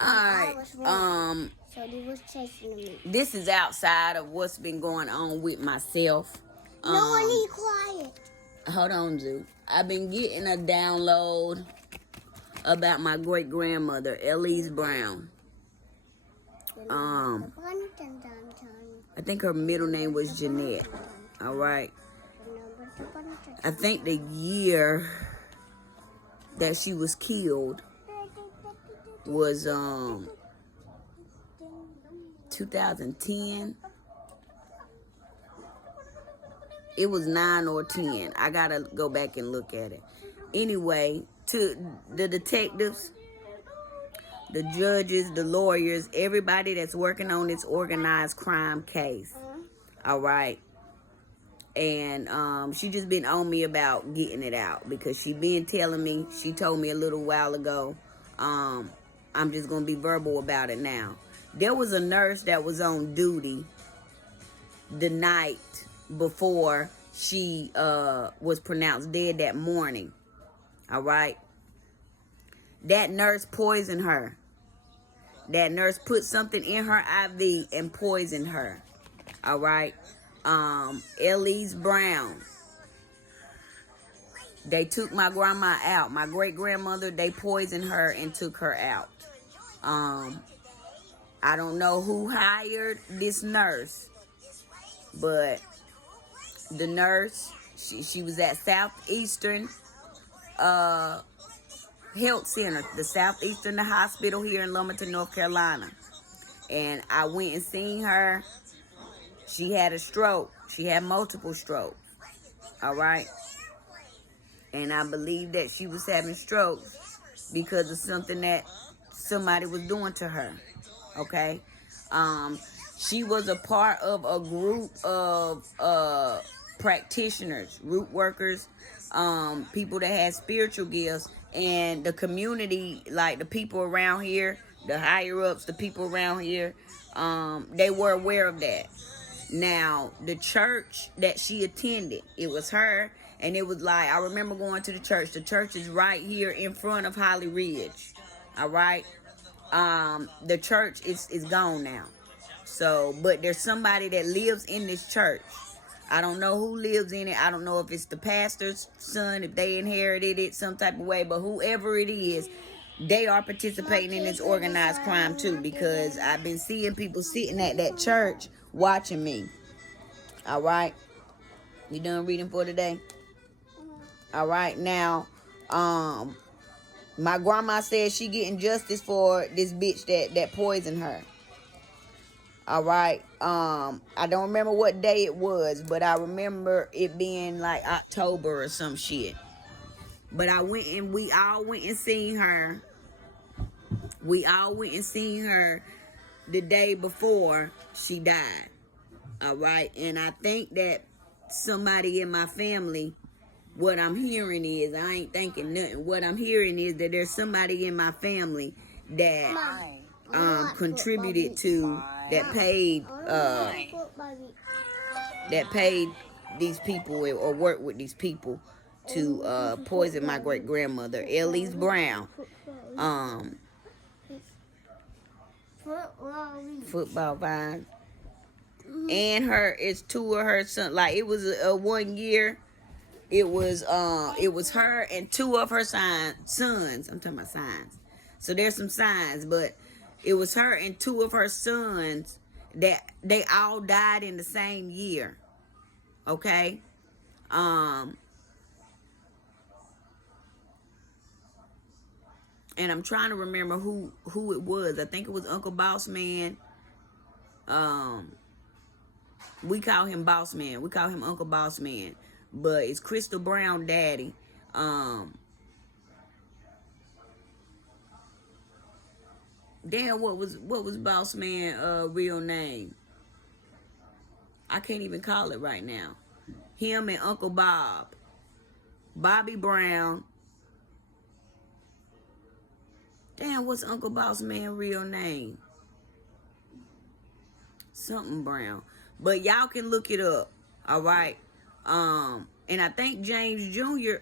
Alright, So they was chasing me. this is outside of what's been going on with myself. No one be quiet. Hold on, Zoo. I've been getting a download about my great grandmother, Elise Brown. I think her middle name was Jeanette. All right. I think the year that she was killed was 2010. It was 9 or 10. I gotta go back and look at it. Anyway, to the detectives, the judges, the lawyers, everybody that's working on this organized crime case. All right. And she just been on me about getting it out because she been telling me. She told me a little while ago. I'm just gonna be verbal about it now. There was a nurse that was on duty the night before she was pronounced dead that morning. All right. That nurse poisoned her. That nurse put something in her IV and poisoned her. All right. Elise Brown. They took my grandma out. My great grandmother, they poisoned her and took her out. I don't know who hired this nurse, but the nurse, she was at Southeastern Health Center, the Southeastern Hospital here in Lumberton, North Carolina. And I went and seen her. She had a stroke. She had multiple strokes. All right. And I believe that she was having strokes because of something that somebody was doing to her. Okay. She was a part of a group of practitioners, root workers, people that had spiritual gifts, and the community, like the people around here, the higher ups, the people around here, they were aware of that. Now, the church that she attended, it was her, and it was like, I remember going to the church. The church is right here in front of Holly Ridge. All right. The church is gone now. So, but there's somebody that lives in this church. I don't know who lives in it. I don't know if it's the pastor's son, if they inherited it some type of way, but whoever it is, they are participating in this organized crime too, because I've been seeing people sitting at that church watching me. All right. You done reading for today? All right. Now, my grandma said she getting justice for this bitch that poisoned her. All right. I don't remember what day it was, but I remember it being like October or some shit. But we all went and seen her. We all went and seen her the day before she died. All right. And I think that somebody in my family, what I'm hearing is, I ain't thinking nothing. What I'm hearing is that there's somebody in my family that contributed to, that paid these people or worked with these people to poison my great grandmother, Elise Brown. Football vine. And it's two of her sons. Like, it was a 1 year. It was her and two of her sons. I'm talking about signs. So there's some signs, but it was her and two of her sons that they all died in the same year. Okay? And I'm trying to remember who it was. I think it was Uncle Boss Man. We call him Boss Man. We call him Uncle Boss Man. But it's Crystal Brown daddy. Damn, what was Boss Man real name? I can't even call it right now. Him and Uncle Bob. Bobby Brown. Damn, what's Uncle Boss Man real name? Something Brown. But y'all can look it up. All right. And I think James Jr.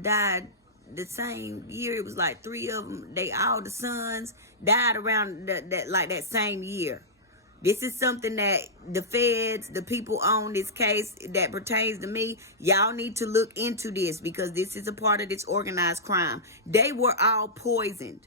died the same year. It was like 3 of them. All the sons died around that same year. This is something that the feds, the people on this case that pertains to me, y'all need to look into this, because this is a part of this organized crime. They were all poisoned.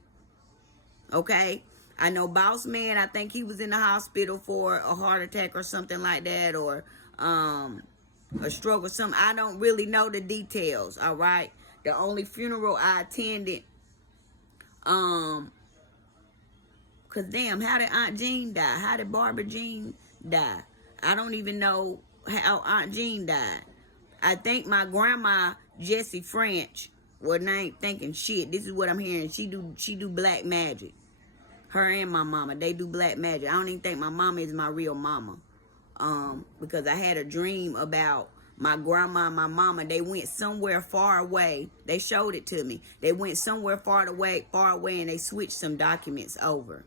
Okay? I know Boss Man, I think he was in the hospital for a heart attack or something like that, or a stroke or something. I don't really know the details, all right? The only funeral I attended, because damn, how did Aunt Jean die? How did Barbara Jean die? I don't even know how Aunt Jean died. I think my grandma, Jessie French, well, I ain't thinking shit. This is what I'm hearing. She do black magic. Her and my mama, they do black magic. I don't even think my mama is my real mama. Because I had a dream about my grandma and my mama. They went somewhere far away. They showed it to me. They went somewhere far away, and they switched some documents over.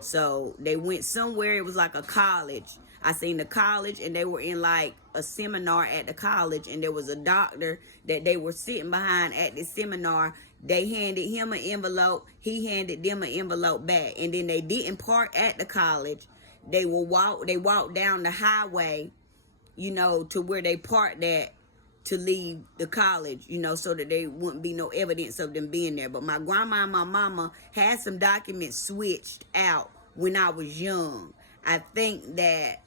So they went somewhere. It was like a college. I seen the college, and they were in like a seminar at the college, and there was a doctor that they were sitting behind at the seminar. They handed him an envelope. He handed them an envelope back, and then they didn't park at the college. They walked down the highway, to where they parked at to leave the college, so that there wouldn't be no evidence of them being there. But my grandma and my mama had some documents switched out when I was young. I think that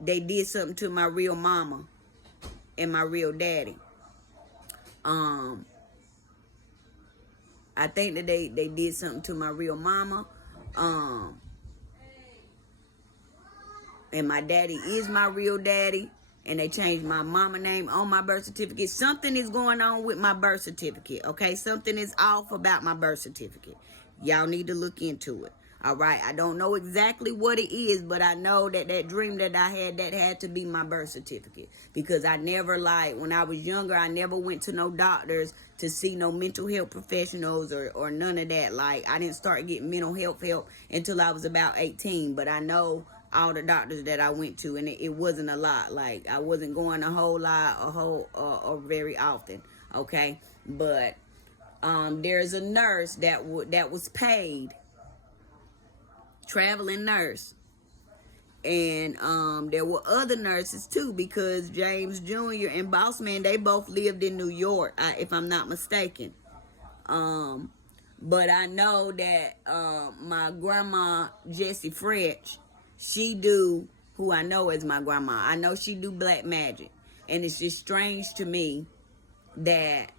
they did something to my real mama and my real daddy. I think that they did something to my real mama. And my daddy is my real daddy. And they changed my mama name on my birth certificate. Something is going on with my birth certificate, okay? Something is off about my birth certificate. Y'all need to look into it, all right? I don't know exactly what it is, but I know that dream that I had, that had to be my birth certificate. Because I never, when I was younger, I never went to no doctors to see no mental health professionals or none of that. I didn't start getting mental health help until I was about 18, but I know all the doctors that I went to, and it wasn't a lot. I wasn't going a whole lot, or very often, okay? But there's a nurse that was paid, traveling nurse, and there were other nurses too, because James Jr. and Boss Man, they both lived in New York, if I'm not mistaken. But I know that my grandma, Jessie French, she do, who I know as my grandma, I know she do black magic. And it's just strange to me that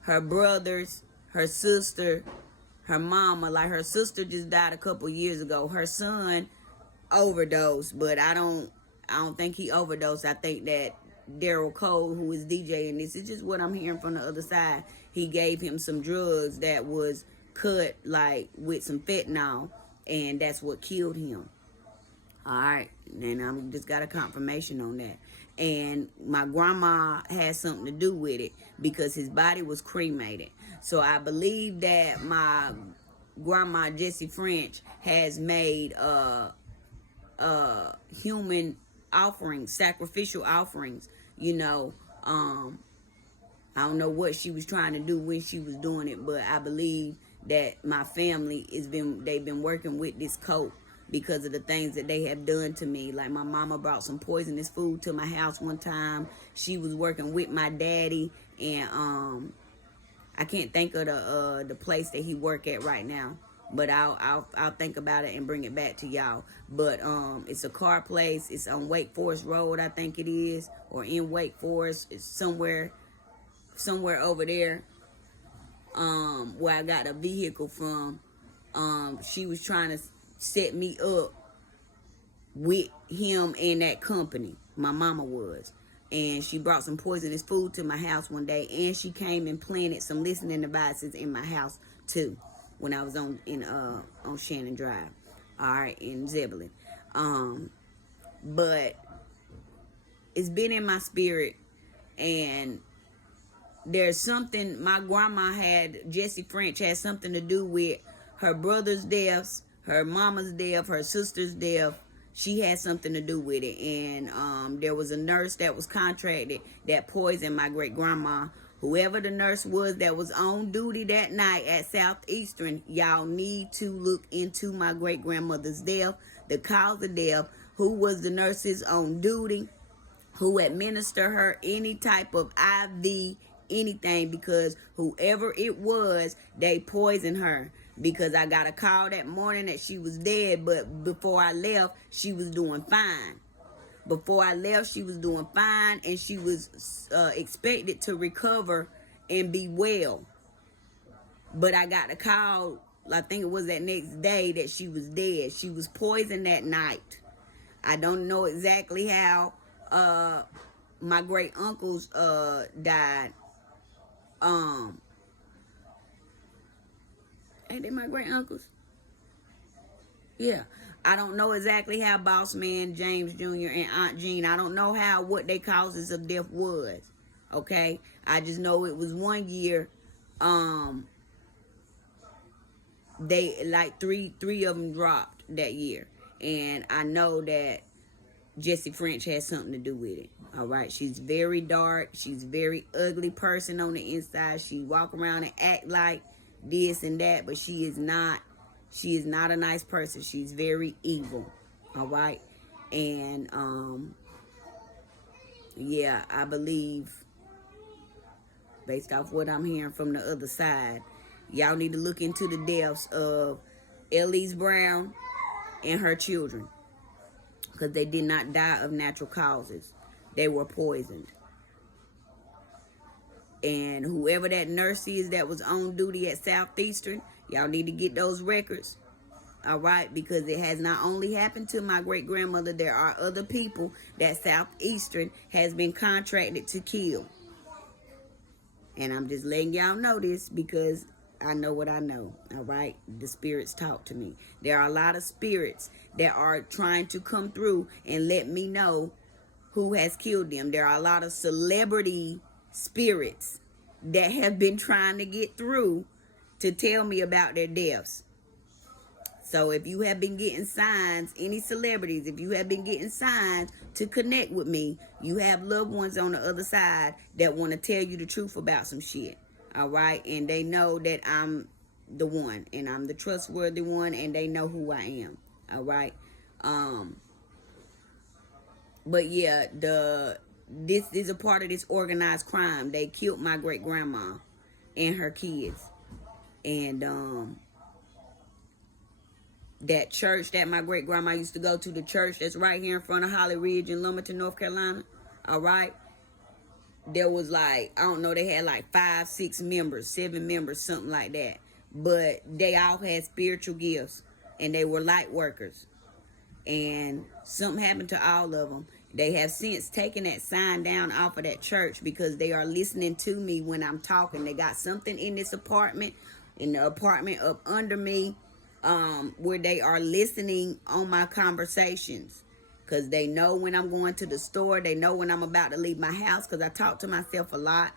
her brothers, her sister, her mama, her sister just died a couple years ago. Her son overdosed, but I don't think he overdosed. I think that Daryl Cole, who is DJing this, is just what I'm hearing from the other side. He gave him some drugs that was cut with some fentanyl, and that's what killed him. All right, and I just got a confirmation on that. And my grandma had something to do with it, because his body was cremated. So I believe that my grandma, Jessie French, has made human offerings, sacrificial offerings. I don't know what she was trying to do when she was doing it, but I believe that my family they've been working with this cult, because of the things that they have done to me. My mama brought some poisonous food to my house one time. She was working with my daddy, and I can't think of the place that he work at right now, but I'll think about it and bring it back to y'all. But it's a car place. It's on Wake Forest Road, I think it is, or in Wake Forest. It's somewhere over there, where I got a vehicle from. She was trying to set me up with him and that company. My mama was. And she brought some poisonous food to my house one day, and she came and planted some listening devices in my house too, when I was on Shannon Drive, all right, in Zebulon. But it's been in my spirit, and there's something my grandma had, Jessie French, had something to do with her brother's deaths, her mama's death, her sister's death. She had something to do with it. And there was a nurse that was contracted that poisoned my great grandma whoever the nurse was that was on duty that night at Southeastern, y'all need to look into my great-grandmother's death, the cause of death, who was the nurses on duty, who administered her any type of IV, anything, because whoever it was, they poisoned her. Because I got a call that morning that she was dead, but before I left, she was doing fine. Before I left, she was doing fine, and she was expected to recover and be well. But I got a call, I think it was that next day, that she was dead. She was poisoned that night. I don't know exactly how my great uncles died. Ain't they my great uncles? Yeah. I don't know exactly how Boss Man James Jr. and Aunt Jean, I don't know what their causes of death was. Okay? I just know it was one year, they, like, three of them dropped that year. And I know that Jessie French has something to do with it. All right? She's very dark. She's a very ugly person on the inside. She walk around and act like this and that, but she is not. She is not a nice person. She's very evil. All right? And, yeah, I believe, based off what I'm hearing from the other side, y'all need to look into the deaths of Elise Brown and her children. Because they did not die of natural causes. They were poisoned. And whoever that nurse is that was on duty at Southeastern, y'all need to get those records. All right? Because it has not only happened to my great-grandmother, there are other people that Southeastern has been contracted to kill. And I'm just letting y'all know this because I know what I know. All right? The spirits talk to me. There are a lot of spirits that are trying to come through and let me know who has killed them. There are a lot of celebrity spirits that have been trying to get through to tell me about their deaths. So if you have been getting signs, any celebrities, if you have been getting signs to connect with me, you have loved ones on the other side that want to tell you the truth about some shit. All right? And they know that I'm the one, and I'm the trustworthy one, and they know who I am. All right? But yeah, this is a part of this organized crime. They killed my great grandma and her kids. And that church that my great grandma used to go to, the church that's right here in front of Holly Ridge in Lumberton, North Carolina. All right. There was like, I don't know, they had like 5, 6 members, 7 members, something like that. But they all had spiritual gifts, and they were light workers. And something happened to all of them. They have since taken that sign down off of that church because they are listening to me when I'm talking. They got something in this apartment, in the apartment up under me, where they are listening on my conversations. Because they know when I'm going to the store. They know when I'm about to leave my house, because I talk to myself a lot.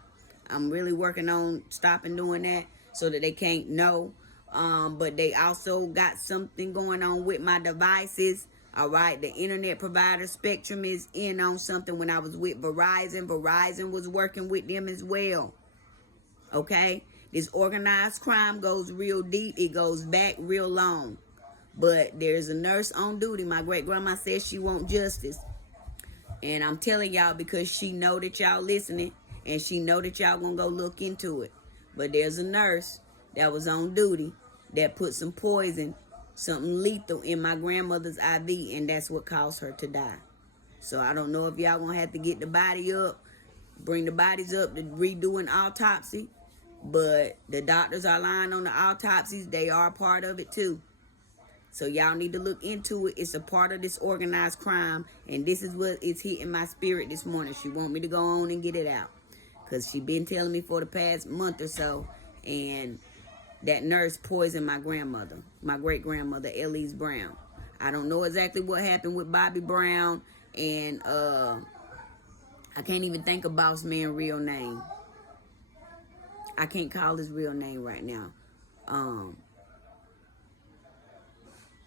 I'm really working on stopping doing that so that they can't know. But they also got something going on with my devices. All right, the internet provider Spectrum is in on something. When I was with Verizon, Verizon was working with them as well. Okay, this organized crime goes real deep. It goes back real long. But there's a nurse on duty. My great grandma says she wants justice, and I'm telling y'all because she know that y'all listening, and she know that y'all gonna go look into it. But there's a nurse that was on duty that put some poison, something lethal in my grandmother's IV, and that's what caused her to die. So I don't know if y'all gonna have to get the body up, bring the bodies up to redo an autopsy, but the doctors are lying on the autopsies. They are part of it too. So y'all need to look into it. It's a part of this organized crime, and this is what is hitting my spirit this morning. She want me to go on and get it out, because she been telling me for the past month or so, and that nurse poisoned my grandmother, my great-grandmother, Elise Brown. I don't know exactly what happened with Bobby Brown, and I can't even think of Boss Man's real name. I can't call his real name right now.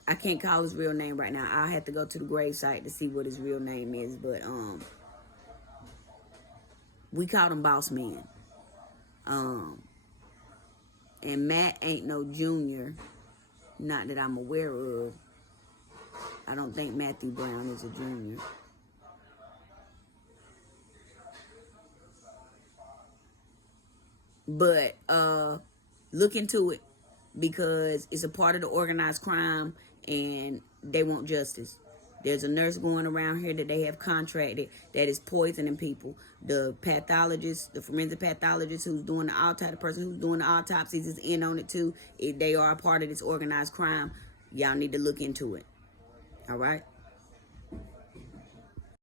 I can't call his real name right now. I'll have to go to the gravesite to see what his real name is, but we called him Boss Man. And Matt ain't no junior, not that I'm aware of. I don't think Matthew Brown is a junior. But look into it, because it's a part of the organized crime and they want justice. There's a nurse going around here that they have contracted that is poisoning people. The pathologist, the forensic pathologist who's doing the autopsy, the person who's doing the autopsies is in on it too. They are a part of this organized crime. Y'all need to look into it. All right?